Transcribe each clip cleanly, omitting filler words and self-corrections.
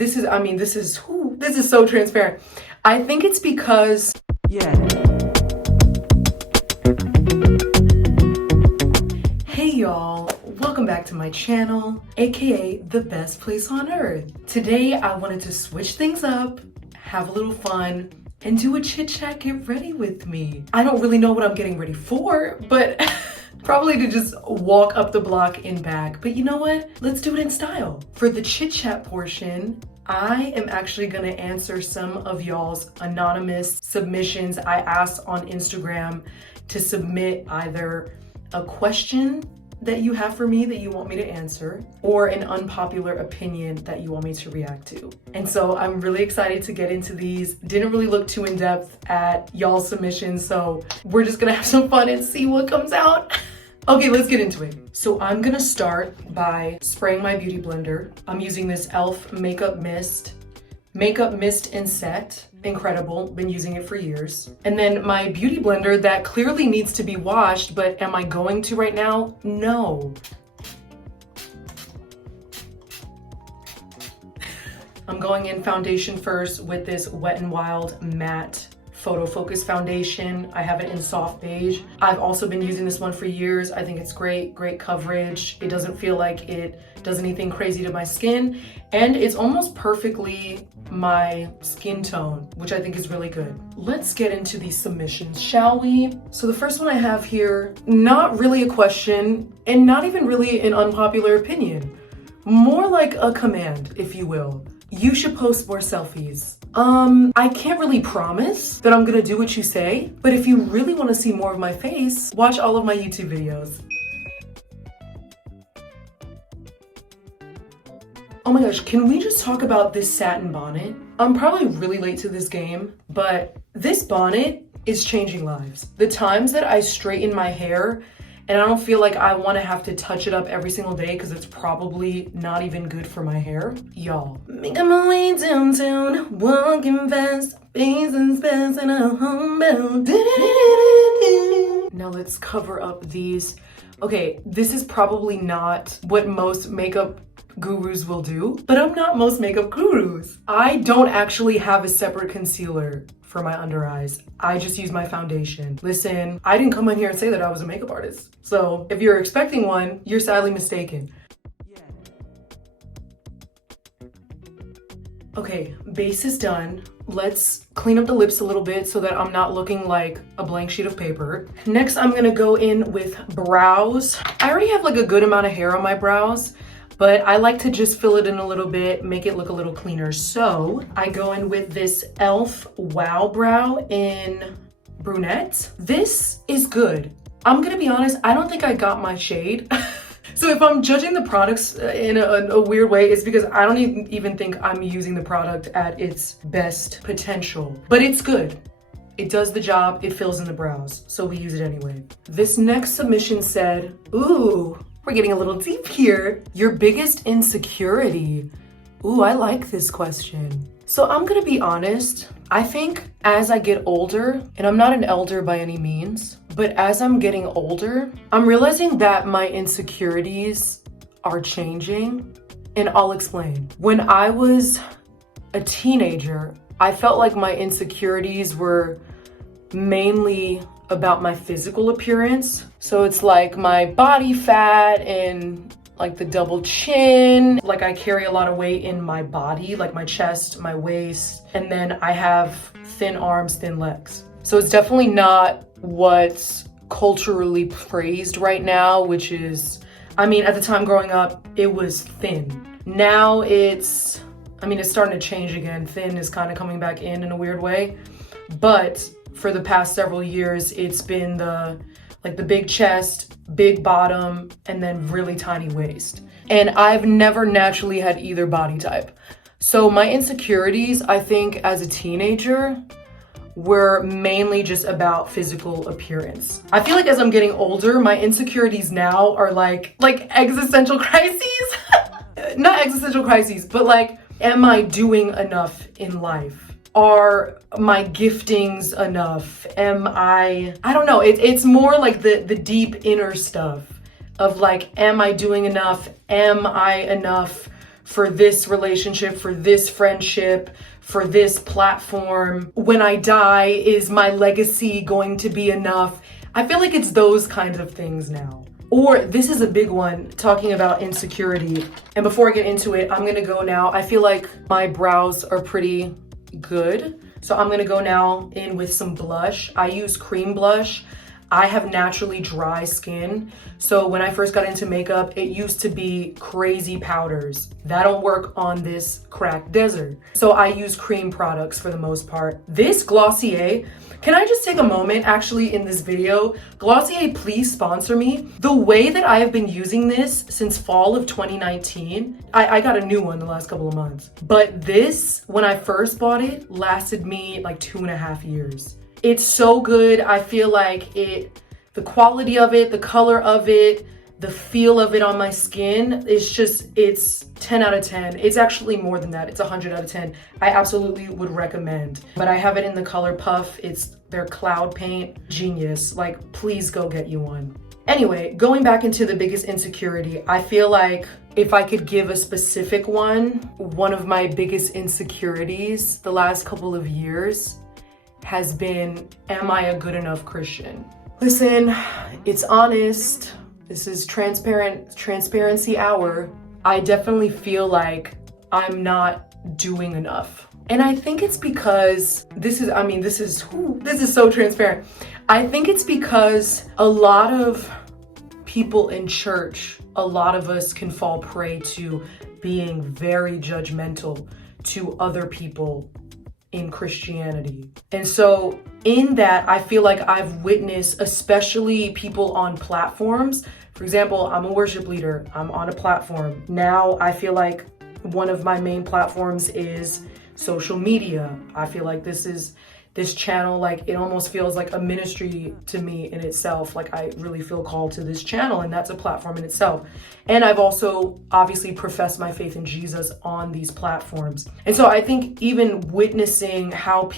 this is, this is so transparent. I think it's because, yeah. Hey y'all, welcome back to my channel, aka the best place on earth. Today I wanted to switch things up, have a little fun, and do a chit chat get ready with me. I don't really know what I'm getting ready for, but probably to just walk up the block and back. But you know what? Let's do it in style. For the chit chat portion, I am actually gonna answer some of y'all's anonymous submissions I asked on Instagram to submit either a question that you have for me that you want me to answer, or an unpopular opinion that you want me to react to. And so I'm really excited to get into these. Didn't really look too in depth at y'all's submissions, so we're just gonna have some fun and see what comes out. Okay, let's get into it. So I'm gonna start by spraying my beauty blender. I'm using this e.l.f. makeup mist and set. Incredible, been using it for years. And then my beauty blender that clearly needs to be washed, but am I going to right now? No. I'm going in foundation first with this Wet n Wild matte photo focus foundation. I have it in soft beige. I've also been using this one for years. I think it's great coverage. It doesn't feel like it does anything crazy to my skin, and it's almost perfectly my skin tone, which I think is really good. Let's get into these submissions, shall we? So the first one I have here, not really a question and not even really an unpopular opinion, more like a command, if you will. You should post more selfies. I can't really promise that I'm gonna do what you say, but if you really wanna see more of my face, watch all of my YouTube videos. Oh my gosh, can we just talk about this satin bonnet? I'm probably really late to this game, but this bonnet is changing lives. The times that I straighten my hair and I don't feel like I want to have to touch it up every single day because it's probably not even good for my hair. Y'all. Making my way downtown, walking fast, faces fast and I'm homebound. Now let's cover up these. Okay, this is probably not what most makeup gurus will do, but I'm not most makeup gurus. I don't actually have a separate concealer for my under eyes. I just use my foundation. Listen, I didn't come in here and say that I was a makeup artist. So if you're expecting one, you're sadly mistaken. Okay, base is done. Let's clean up the lips a little bit so that I'm not looking like a blank sheet of paper. Next, I'm gonna go in with brows. I already have like a good amount of hair on my brows, but I like to just fill it in a little bit, make it look a little cleaner. So I go in with this e.l.f. Wow Brow in brunette. This is good. I'm gonna be honest, I don't think I got my shade. So if I'm judging the products in a weird way, it's because I don't even think I'm using the product at its best potential. But it's good. It does the job, it fills in the brows, so we use it anyway. This next submission said, ooh, we're getting a little deep here. Your biggest insecurity. Ooh, I like this question. So I'm gonna be honest, I think as I get older, and I'm not an elder by any means, but as I'm getting older, I'm realizing that my insecurities are changing, and I'll explain. When I was a teenager, I felt like my insecurities were mainly about my physical appearance. So it's like my body fat and like the double chin. Like I carry a lot of weight in my body, like my chest, my waist, and then I have thin arms, thin legs. So it's definitely not what's culturally praised right now, which is, I mean, at the time growing up, it was thin. Now it's starting to change again. Thin is kind of coming back in a weird way. But for the past several years, it's been the big chest, big bottom, and then really tiny waist. And I've never naturally had either body type. So my insecurities, I think as a teenager, were mainly just about physical appearance. I feel like as I'm getting older, my insecurities now are like existential crises. Not existential crises, but like, am I doing enough in life? Are my giftings enough? I don't know, it's more like the deep inner stuff of like, am I doing enough? Am I enough for this relationship, for this friendship, for this platform? When I die, is my legacy going to be enough? I feel like it's those kinds of things now. Or this is a big one, talking about insecurity. And before I get into it, I'm gonna go now. I feel like my brows are pretty good. So I'm gonna go now in with some blush. I use cream blush. I have naturally dry skin. So when I first got into makeup, it used to be crazy powders. That don't work on this cracked desert. So I use cream products for the most part. This Glossier, can I just take a moment actually in this video? Glossier, please sponsor me. The way that I have been using this since fall of 2019, I got a new one the last couple of months. But this, when I first bought it, lasted me like 2.5 years. It's so good. I feel like the quality of it, the color of it, the feel of it on my skin, it's 10 out of 10. It's actually more than that. It's 100 out of 10. I absolutely would recommend. But I have it in the color Puff. It's their cloud paint. Genius. Like, please go get you one. Anyway, going back into the biggest insecurity, I feel like if I could give a specific one of my biggest insecurities the last couple of years has been, am I a good enough Christian? Listen, it's honest. This is transparency hour. I definitely feel like I'm not doing enough. And I think it's because this is so transparent. I think it's because a lot of people in church, a lot of us can fall prey to being very judgmental to other people in Christianity. And so in that, I feel like I've witnessed, especially people on platforms. For example, I'm a worship leader. I'm on a platform. Now I feel like one of my main platforms is social media. I feel like this channel, like it almost feels like a ministry to me in itself. Like I really feel called to this channel, and that's a platform in itself. And I've also obviously professed my faith in Jesus on these platforms. And so I think even witnessing how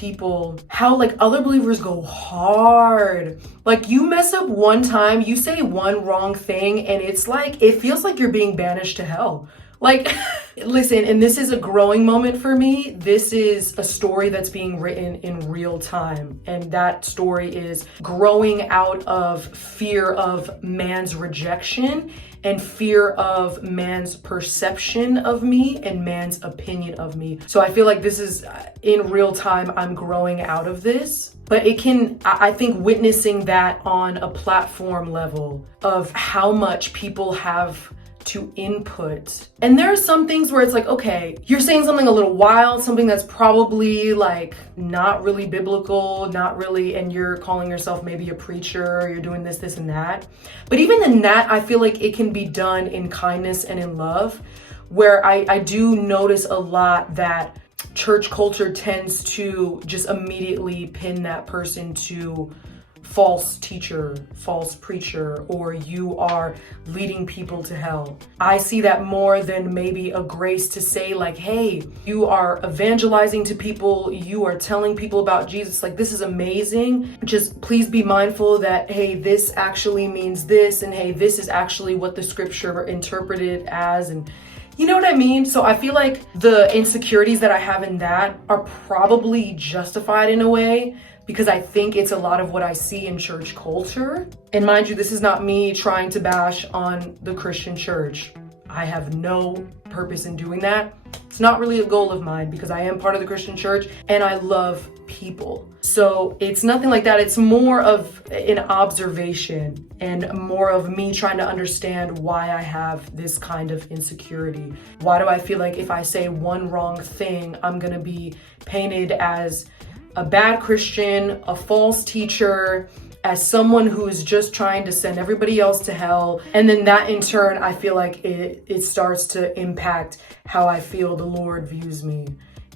like other believers go hard. Like you mess up one time, you say one wrong thing, and it's like, it feels like you're being banished to hell. Like, listen, and this is a growing moment for me. This is a story that's being written in real time. And that story is growing out of fear of man's rejection and fear of man's perception of me and man's opinion of me. So I feel like this is in real time, I'm growing out of this. But I think witnessing that on a platform level of how much people have to input. And there are some things where it's like, okay, you're saying something a little wild, something that's probably like not really biblical, not really, and you're calling yourself maybe a preacher, or you're doing this, and that. But even in that, I feel like it can be done in kindness and in love, where I do notice a lot that church culture tends to just immediately pin that person to false teacher, false preacher, or you are leading people to hell. I see that more than maybe a grace to say like, hey, you are evangelizing to people, you are telling people about Jesus, like this is amazing. Just please be mindful that, hey, this actually means this, and hey, this is actually what the scripture interpreted as, and you know what I mean? So I feel like the insecurities that I have in that are probably justified in a way, because I think it's a lot of what I see in church culture. And mind you, this is not me trying to bash on the Christian church. I have no purpose in doing that. It's not really a goal of mine, because I am part of the Christian church and I love people. So it's nothing like that. It's more of an observation and more of me trying to understand why I have this kind of insecurity. Why do I feel like if I say one wrong thing, I'm gonna be painted as a bad Christian, a false teacher, as someone who is just trying to send everybody else to hell. And then that in turn, I feel like it starts to impact how I feel the Lord views me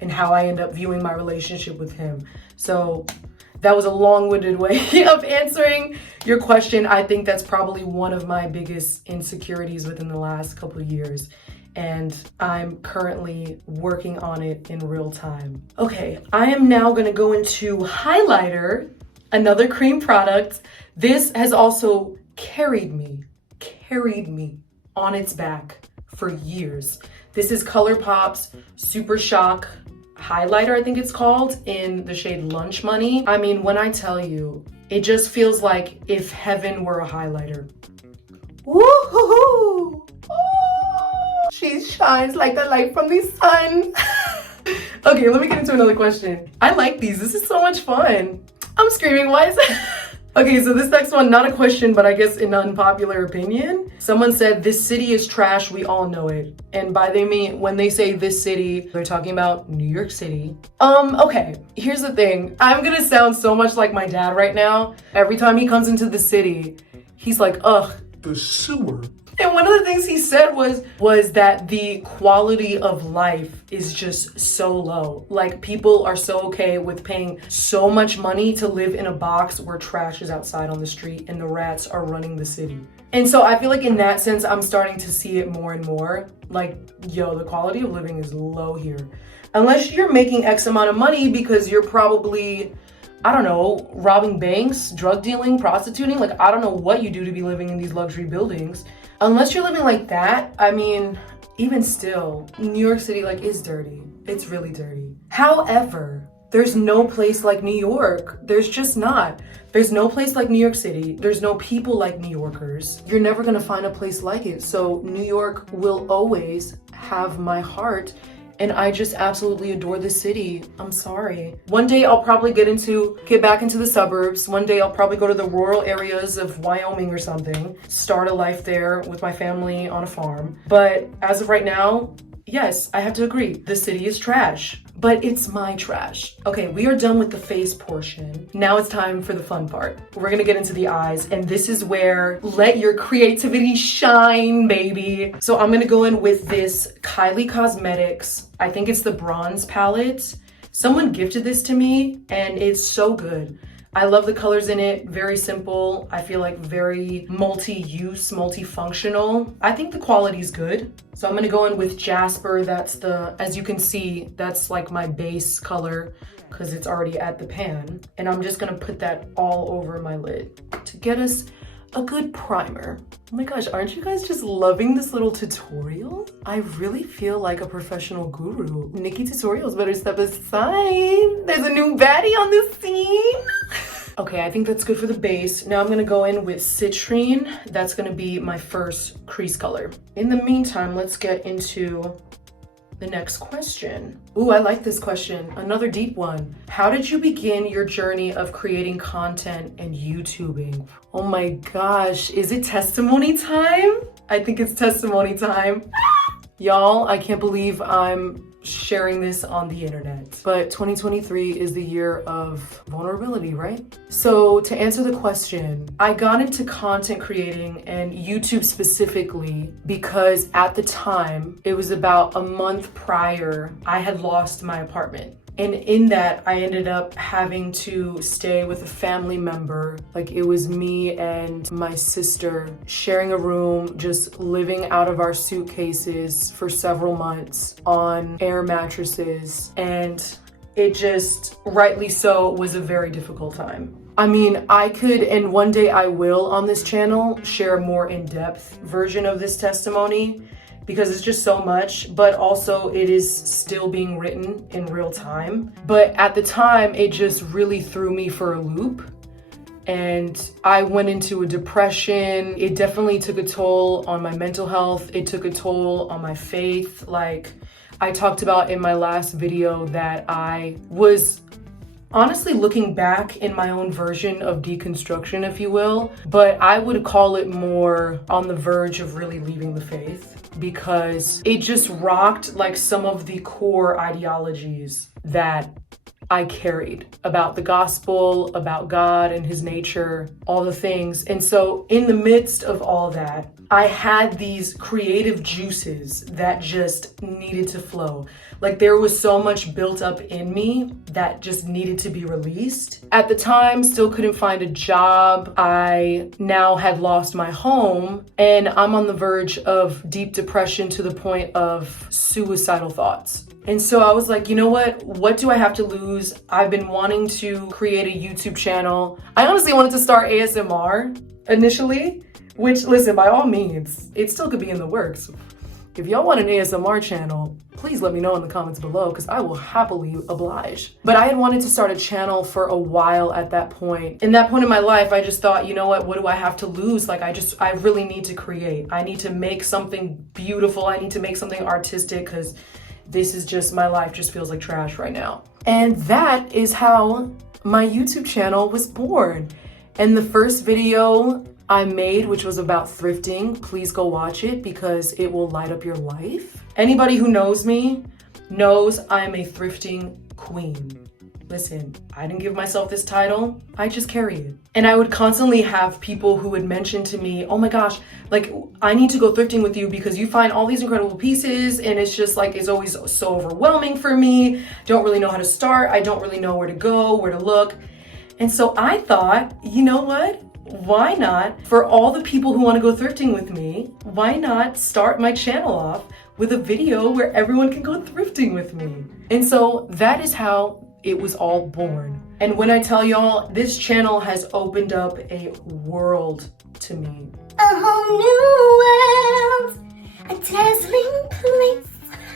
and how I end up viewing my relationship with him. So that was a long-winded way of answering your question. I think that's probably one of my biggest insecurities within the last couple of years. And I'm currently working on it in real time. Okay, I am now gonna go into highlighter, another cream product. This has also carried me on its back for years. This is ColourPop's Super Shock highlighter, I think it's called, in the shade Lunch Money. I mean, when I tell you, it just feels like if heaven were a highlighter. Woo-hoo-hoo! Oh, she shines like the light from the sun. Okay, let me get into another question. I like these. This is so much fun. I'm screaming. Why is that? Okay, so this next one, not a question, but I guess an unpopular opinion. Someone said, this city is trash, we all know it. And by they mean, when they say this city, they're talking about New York City. Okay, here's the thing. I'm gonna sound so much like my dad right now. Every time he comes into the city, he's like, ugh, the sewer. And one of the things he said was that the quality of life is just so low. Like, people are so okay with paying so much money to live in a box where trash is outside on the street and the rats are running the city. And so I feel like in that sense, I'm starting to see it more and more. Like, yo, the quality of living is low here. Unless you're making X amount of money because you're probably, I don't know, robbing banks, drug dealing, prostituting. Like, I don't know what you do to be living in these luxury buildings. Unless you're living like that, I mean, even still, New York City, like, is dirty. It's really dirty. However, there's no place like New York. There's just not. There's no place like New York City. There's no people like New Yorkers. You're never gonna find a place like it. So New York will always have my heart. And I just absolutely adore this city. I'm sorry. One day I'll probably get back into the suburbs. One day I'll probably go to the rural areas of Wyoming or something, start a life there with my family on a farm. But as of right now, yes, I have to agree. The city is trash, but it's my trash. Okay, we are done with the face portion. Now it's time for the fun part. We're gonna get into the eyes, and this is where let your creativity shine, baby. So I'm gonna go in with this Kylie Cosmetics, I think it's the bronze palette. Someone gifted this to me, and it's so good. I love the colors in it, very simple. I feel like very multi-use, multifunctional. I think the quality is good. So I'm gonna go in with Jasper. That's as you can see, that's like my base color because it's already at the pan. And I'm just gonna put that all over my lid to get us a good primer. Oh my gosh, aren't you guys just loving this little tutorial? I really feel like a professional guru. Nikki Tutorials better step aside. There's a new baddie on the scene. Okay, I think that's good for the base. Now I'm gonna go in with Citrine. That's gonna be my first crease color. In the meantime, let's get into the next question. Ooh, I like this question. Another deep one. How did you begin your journey of creating content and YouTubing? Oh my gosh, is it testimony time? I think it's testimony time. Y'all, I can't believe I'm sharing this on the internet. But 2023 is the year of vulnerability, right? So to answer the question, I got into content creating and YouTube specifically because at the time, it was about a month prior, I had lost my apartment. And in that, I ended up having to stay with a family member. Like, it was me and my sister sharing a room, just living out of our suitcases for several months on air mattresses. And it just, rightly so, was a very difficult time. I mean, I could, and one day I will on this channel, share a more in-depth version of this testimony, because it's just so much, but also it is still being written in real time. But at the time, it just really threw me for a loop. And I went into a depression. It definitely took a toll on my mental health. It took a toll on my faith. Like I talked about in my last video that I was honestly looking back in my own version of deconstruction, if you will, but I would call it more on the verge of really leaving the faith, because it just rocked like some of the core ideologies that I carried about the gospel, about God and his nature, all the things. And so in the midst of all that, I had these creative juices that just needed to flow. Like there was so much built up in me that just needed to be released. At the time, still couldn't find a job. I now had lost my home and I'm on the verge of deep depression to the point of suicidal thoughts. And so I was like, you know what do I have to lose? I've been wanting to create a YouTube channel. I honestly wanted to start ASMR initially, which, listen, by all means, it still could be in the works. If y'all want an ASMR channel, please let me know in the comments below because I will happily oblige. But I had wanted to start a channel for a while at that point. In that point in my life, I just thought, you know what do I have to lose? Like I really need to create. I need to make something beautiful. I need to make something artistic because this is just, my life just feels like trash right now. And that is how my YouTube channel was born. And the first video I made, which was about thrifting, please go watch it because it will light up your life. Anybody who knows me knows I'm a thrifting queen. Listen, I didn't give myself this title, I just carry it. And I would constantly have people who would mention to me, oh my gosh, like I need to go thrifting with you because you find all these incredible pieces and it's just like, it's always so overwhelming for me. Don't really know how to start. I don't really know where to go, where to look. And so I thought, you know what? Why not, for all the people who want to go thrifting with me, why not start my channel off with a video where everyone can go thrifting with me? And so that is how it was all born. And when I tell y'all, this channel has opened up a world to me. A whole new world, a dazzling place.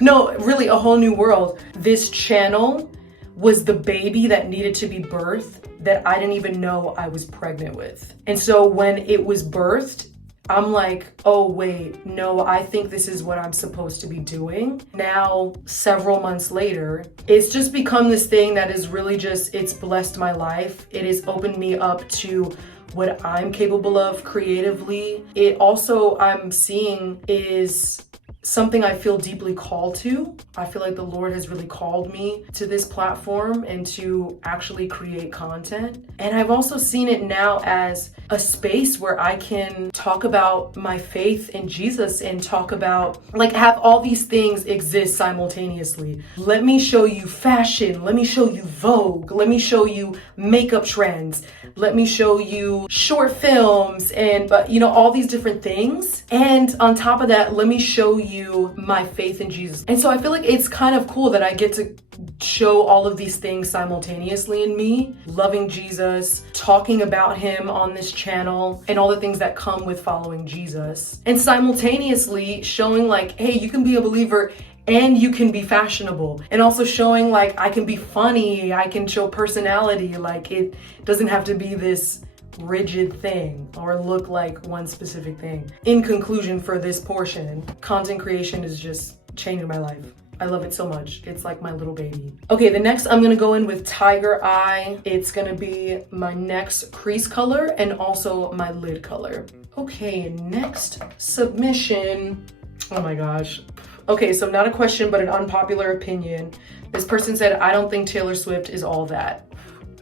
No, really a whole new world. This channel was the baby that needed to be birthed that I didn't even know I was pregnant with. And so when it was birthed, I'm like, oh wait, no, I think this is what I'm supposed to be doing. Now, several months later, it's just become this thing that is really just, it's blessed my life. It has opened me up to what I'm capable of creatively. It also, I'm seeing, is something I feel deeply called to. I feel like the Lord has really called me to this platform and to actually create content. And I've also seen it now as a space where I can talk about my faith in Jesus and talk about, like, have all these things exist simultaneously. Let me show you fashion. Let me show you Vogue. Let me show you makeup trends. Let me show you short films and, you know, all these different things. And on top of that, let me show you my faith in Jesus. And so I feel like it's kind of cool that I get to show all of these things simultaneously in me, loving Jesus, talking about him on this channel, and all the things that come with following Jesus. And simultaneously showing like, hey, you can be a believer and you can be fashionable. And also showing like, I can be funny, I can show personality, like it doesn't have to be this rigid thing or look like one specific thing. In conclusion, for this portion, content creation is just changing my life. I love it so much. It's like my little baby. Okay, the next I'm gonna go in with Tiger Eye. It's gonna be my next crease color and also my lid color. Okay, next submission. Oh my gosh. Okay, so not a question, but an unpopular opinion. This person said, I don't think Taylor Swift is all that.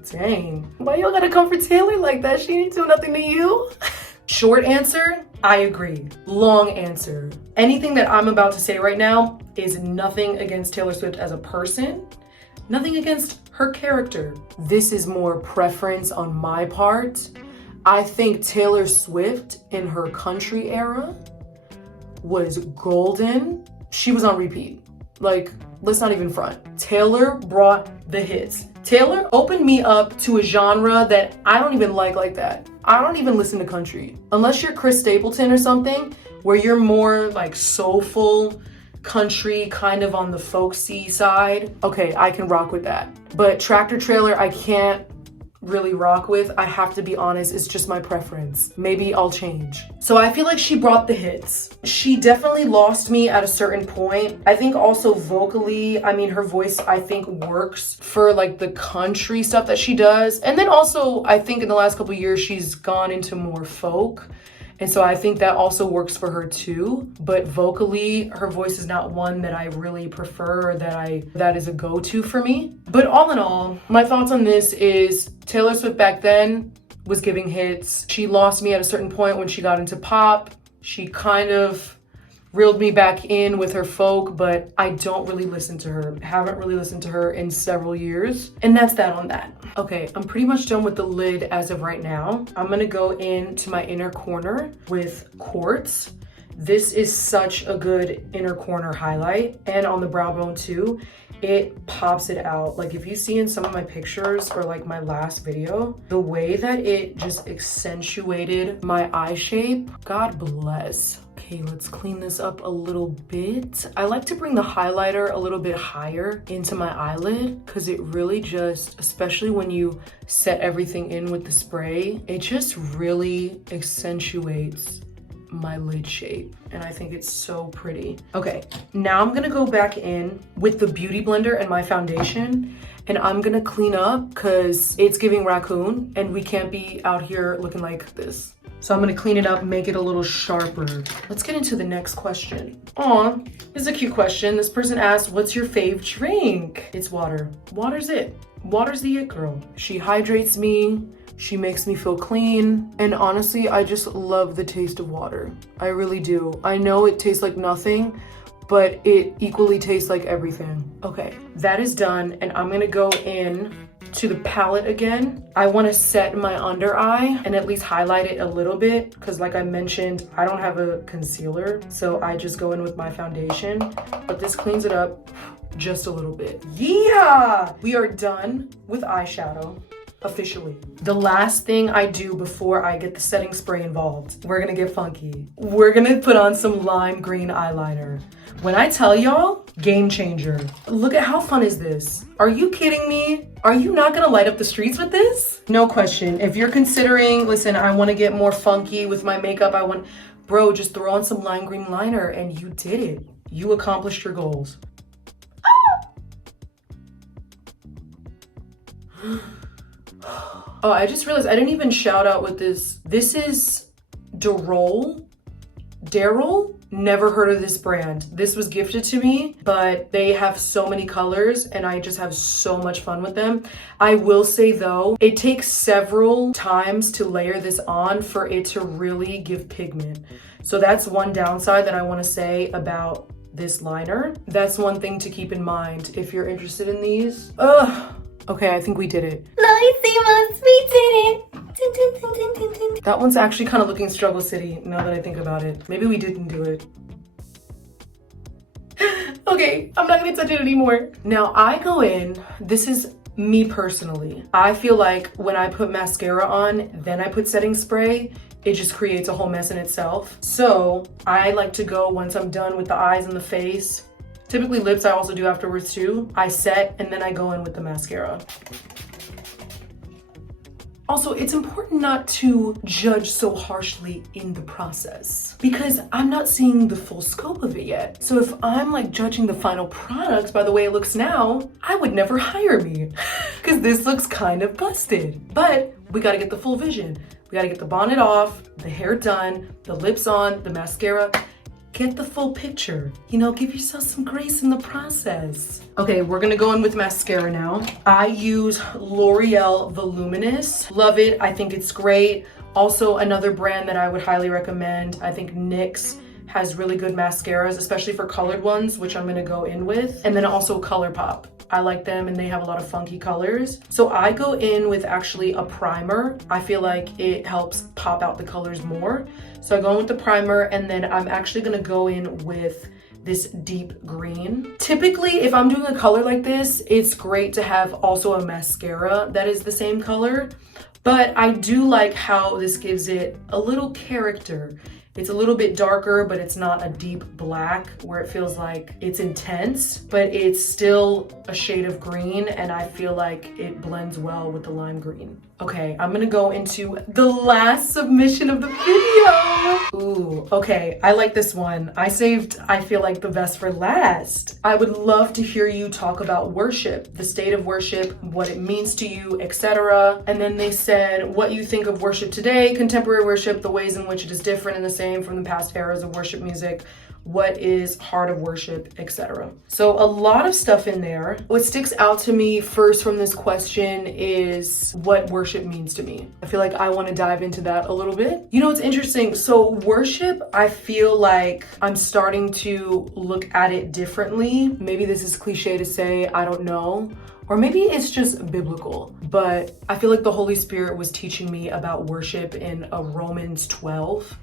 Dang, why y'all gotta come for Taylor like that? She ain't do nothing to you. Short answer, I agree. Long answer, anything that I'm about to say right now is nothing against Taylor Swift as a person, nothing against her character. This is more preference on my part. I think Taylor Swift in her country era was golden. She was on repeat. Like, let's not even front. Taylor brought the hits. Taylor opened me up to a genre that I don't even like that. I don't even listen to country. Unless you're Chris Stapleton or something, where you're more like soulful country, kind of on the folksy side. Okay, I can rock with that. But Tractor Trailer, I can't really rock with. I have to be honest, it's just my preference. Maybe I'll change. So I feel like she brought the hits. She definitely lost me at a certain point. I think also vocally, I mean, her voice I think works for like the country stuff that she does. And then also I think in the last couple of years she's gone into more folk. And so I think that also works for her too. But vocally, her voice is not one that I really prefer, or that is a go-to for me. But all in all, my thoughts on this is Taylor Swift back then was giving hits. She lost me at a certain point when she got into pop. She kind of reeled me back in with her folk, but I don't really listen to her. Haven't really listened to her in several years. And that's that on that. Okay, I'm pretty much done with the lid as of right now. I'm gonna go into my inner corner with Quartz. This is such a good inner corner highlight, and on the brow bone too. It pops it out. Like if you see in some of my pictures or like my last video, the way that it just accentuated my eye shape, God bless. Okay, let's clean this up a little bit. I like to bring the highlighter a little bit higher into my eyelid because it really just, especially when you set everything in with the spray, it just really accentuates my lid shape, and I think it's so pretty. Okay, now I'm gonna go back in with the Beauty Blender and my foundation, and I'm gonna clean up because it's giving raccoon and we can't be out here looking like this. So I'm gonna clean it up, make it a little sharper. Let's get into the next question. Aw, this is a cute question. This person asked, what's your fave drink? It's water. Water's it. Water's the it girl. She hydrates me. She makes me feel clean. And honestly, I just love the taste of water. I really do. I know it tastes like nothing, but it equally tastes like everything. Okay, that is done. And I'm gonna go in to the palette again. I wanna set my under eye and at least highlight it a little bit because like I mentioned, I don't have a concealer. So I just go in with my foundation, but this cleans it up just a little bit. Yeah! We are done with eyeshadow. Officially. The last thing I do before I get the setting spray involved, we're gonna get funky. We're gonna put on some lime green eyeliner. When I tell y'all, game changer. Look at how fun is this? Are you kidding me? Are you not gonna light up the streets with this? No question. If you're considering, listen, I wanna get more funky with my makeup, bro, just throw on some lime green liner and you did it. You accomplished your goals. Oh, I just realized I didn't even shout out with this. This is Daryl. Never heard of this brand. This was gifted to me, but they have so many colors and I just have so much fun with them. I will say though, it takes several times to layer this on for it to really give pigment. So that's one downside that I want to say about this liner. That's one thing to keep in mind if you're interested in these. Ugh. Okay, I think we did it. Nice, we did it. That one's actually kind of looking struggle city now that I think about it. Maybe we didn't do it. Okay, I'm not gonna touch it anymore. Now I go in, this is me personally. I feel like when I put mascara on, then I put setting spray, it just creates a whole mess in itself. So I like to go once I'm done with the eyes and the face. Typically lips I also do afterwards too. I set and then I go in with the mascara. Also, it's important not to judge so harshly in the process because I'm not seeing the full scope of it yet. So if I'm like judging the final product by the way it looks now, I would never hire me because this looks kind of busted. But we gotta get the full vision. We gotta get the bonnet off, the hair done, the lips on, the mascara. Get the full picture. You know, give yourself some grace in the process. Okay, we're gonna go in with mascara now. I use L'Oreal Voluminous. Love it, I think it's great. Also, another brand that I would highly recommend, I think NYX has really good mascaras, especially for colored ones, which I'm gonna go in with. And then also ColourPop. I like them and they have a lot of funky colors. So I go in with actually a primer. I feel like it helps pop out the colors more. So I go in with the primer and then I'm actually gonna go in with this deep green. Typically, if I'm doing a color like this, it's great to have also a mascara that is the same color. But I do like how this gives it a little character. It's a little bit darker, but it's not a deep black where it feels like it's intense, but it's still a shade of green and I feel like it blends well with the lime green. Okay, I'm gonna go into the last submission of the video. Ooh, okay, I like this one. I saved, I feel like, the best for last. I would love to hear you talk about worship, the state of worship, what it means to you, etc. And then they said, what you think of worship today, contemporary worship, the ways in which it is different and the same from the past eras of worship music, what is heart of worship, etc. So a lot of stuff in there. What sticks out to me first from this question is what worship means to me. I feel like I want to dive into that a little bit. You know, it's interesting. So worship, I feel like I'm starting to look at it differently. Maybe this is cliche to say, I don't know. Or maybe it's just biblical, but I feel like the Holy Spirit was teaching me about worship in a Romans 12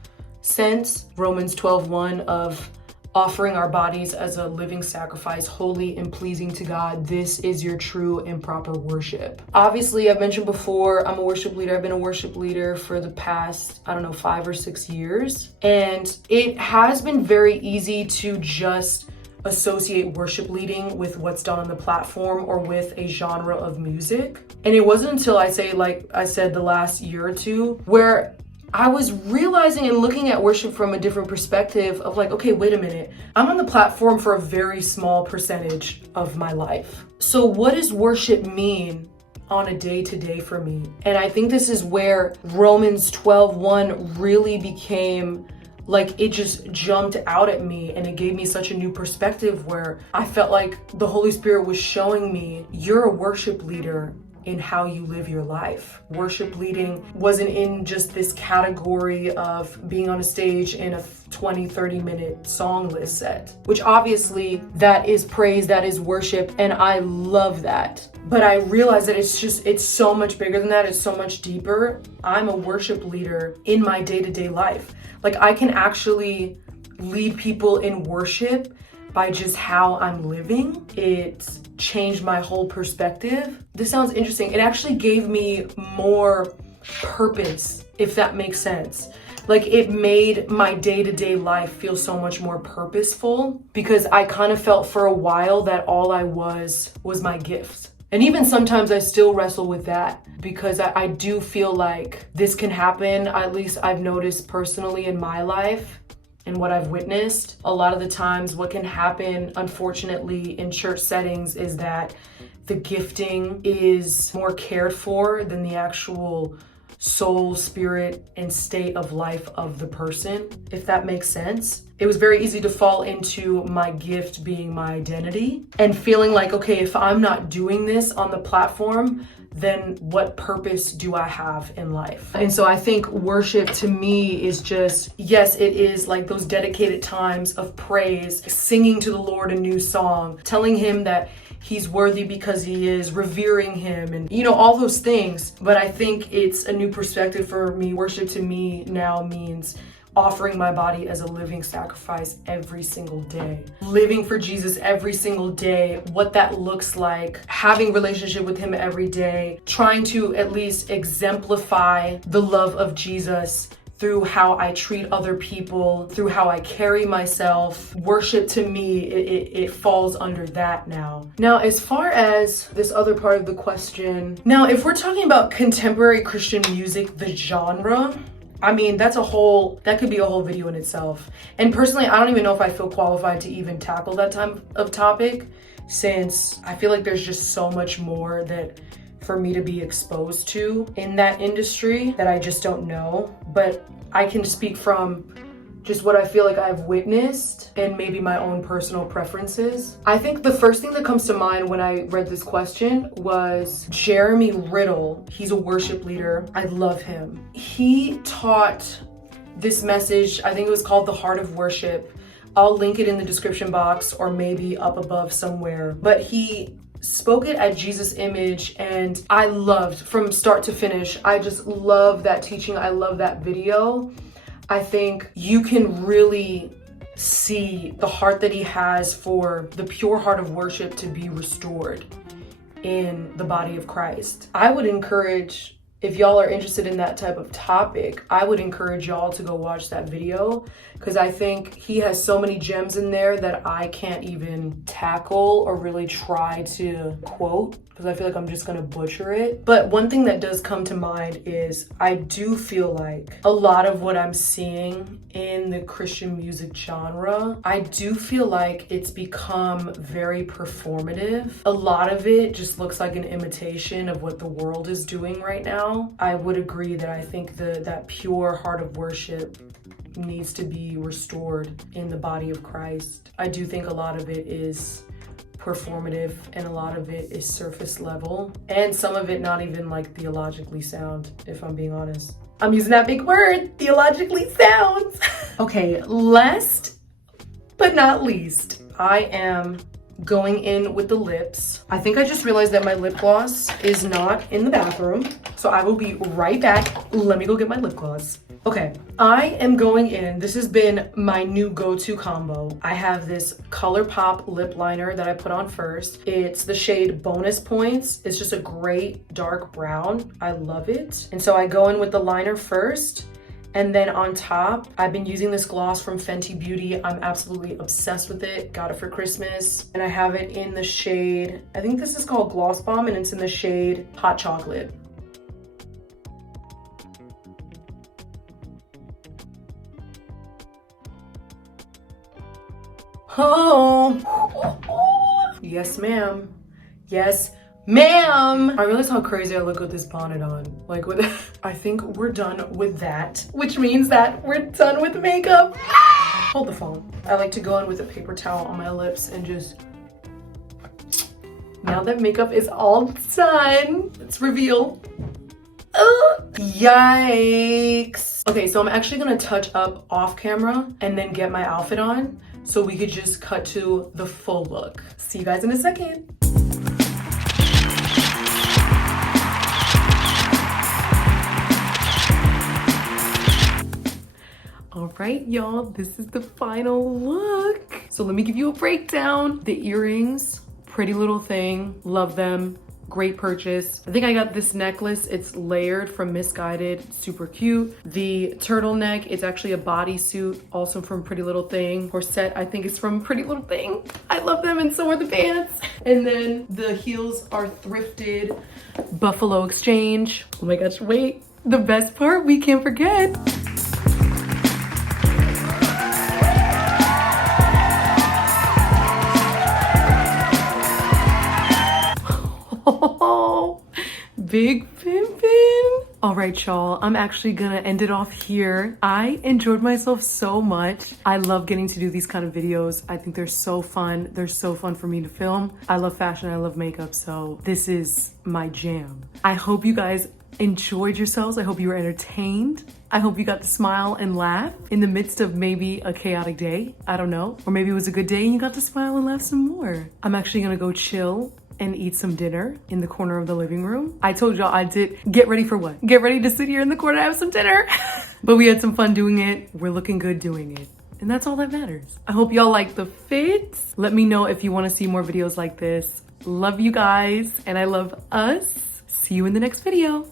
sense. Romans 12:1 of offering our bodies as a living sacrifice, holy and pleasing to God. This is your true and proper worship. Obviously, I've mentioned before, I'm a worship leader. I've been a worship leader for the past, 5 or 6 years. And it has been very easy to just associate worship leading with what's done on the platform or with a genre of music. And it wasn't until I said the last year or two where I was realizing and looking at worship from a different perspective of like, okay, wait a minute. I'm on the platform for a very small percentage of my life. So what does worship mean on a day-to-day for me? And I think this is where Romans 12:1 really became like, it just jumped out at me, and it gave me such a new perspective where I felt like the Holy Spirit was showing me, you're a worship leader in how you live your life. Worship leading wasn't in just this category of being on a stage in a 20-30 minute song list set, which obviously that is praise, that is worship, and I love that. But I realized that it's so much bigger than that. It's so much deeper. I'm a worship leader in my day-to-day life. Like, I can actually lead people in worship by just how I'm living. It changed my whole perspective. This sounds interesting. It actually gave me more purpose, if that makes sense. Like, it made my day-to-day life feel so much more purposeful, because I kind of felt for a while that all I was my gift. And even sometimes I still wrestle with that, because I do feel like this can happen, at least I've noticed personally in my life and what I've witnessed. A lot of the times what can happen, unfortunately, in church settings is that the gifting is more cared for than the actual soul, spirit, and state of life of the person, if that makes sense. It was very easy to fall into my gift being my identity and feeling like, okay, if I'm not doing this on the platform, then what purpose do I have in life? And so I think worship to me is just, yes, it is like those dedicated times of praise, singing to the Lord a new song, telling him that he's worthy because he is, revering him, and all those things. But I think it's a new perspective for me. Worship to me now means offering my body as a living sacrifice every single day, living for Jesus every single day, what that looks like, having relationship with him every day, trying to at least exemplify the love of Jesus through how I treat other people, through how I carry myself. Worship to me, it falls under that now. Now, as far as this other part of the question, now if we're talking about contemporary Christian music, the genre, that could be a whole video in itself. And personally, I don't even know if I feel qualified to even tackle that type of topic, since I feel like there's just so much more that for me to be exposed to in that industry that I just don't know. But I can speak from just what I feel like I've witnessed and maybe my own personal preferences. I think the first thing that comes to mind when I read this question was Jeremy Riddle. He's a worship leader. I love him. He taught this message, I think it was called The Heart of Worship. I'll link it in the description box or maybe up above somewhere. But he spoke it at Jesus Image, and I loved from start to finish. I just love that teaching. I love that video. I think you can really see the heart that he has for the pure heart of worship to be restored in the body of Christ. I would encourage, if y'all are interested in that type of topic, I would encourage y'all to go watch that video, because I think he has so many gems in there that I can't even tackle or really try to quote, because I feel like I'm just gonna butcher it. But one thing that does come to mind is I do feel like a lot of what I'm seeing in the Christian music genre, I do feel like it's become very performative. A lot of it just looks like an imitation of what the world is doing right now. I would agree that I think that pure heart of worship needs to be restored in the body of Christ. I do think a lot of it is performative and a lot of it is surface level, and some of it not even like theologically sound, if I'm being honest. I'm using that big word, theologically sound. Okay, last but not least, I am going in with the lips. I think I just realized that my lip gloss is not in the bathroom, so I will be right back. Let me go get my lip gloss. Okay, I am going in. This has been my new go-to combo. I have this ColourPop lip liner that I put on first. It's the shade Bonus Points. It's just a great dark brown. I love it. And so I go in with the liner first. And then on top, I've been using this gloss from Fenty Beauty. I'm absolutely obsessed with it. Got it for Christmas. And I have it in the shade, I think this is called Gloss Bomb, and it's in the shade Hot Chocolate. Oh, yes, ma'am. Yes, ma'am. I realize how crazy I look with this bonnet on. Like, with I think we're done with that, which means that we're done with makeup. Hold the phone. I like to go in with a paper towel on my lips and just, now that makeup is all done, let's reveal. Yikes. Okay, so I'm actually gonna touch up off camera and then get my outfit on so we could just cut to the full look. See you guys in a second. All right, y'all, this is the final look. So let me give you a breakdown. The earrings, pretty little thing, love them. Great purchase. I think I got this necklace. It's layered from Misguided, super cute. The turtleneck, it's actually a bodysuit, also from Pretty Little Thing. Corset, I think it's from Pretty Little Thing. I love them, and so are the pants. And then the heels are thrifted, Buffalo Exchange. Oh my gosh, wait. The best part, we can't forget. Oh, big pimpin'. All right, y'all, I'm actually gonna end it off here. I enjoyed myself so much. I love getting to do these kind of videos. I think they're so fun. They're so fun for me to film. I love fashion, I love makeup, so this is my jam. I hope you guys enjoyed yourselves. I hope you were entertained. I hope you got to smile and laugh in the midst of maybe a chaotic day. I don't know. Or maybe it was a good day and you got to smile and laugh some more. I'm actually gonna go chill and eat some dinner in the corner of the living room. I told y'all I did. Get ready for what? Get ready to sit here in the corner and have some dinner. But we had some fun doing it. We're looking good doing it. And that's all that matters. I hope y'all like the fits. Let me know if you want to see more videos like this. Love you guys and I love us. See you in the next video.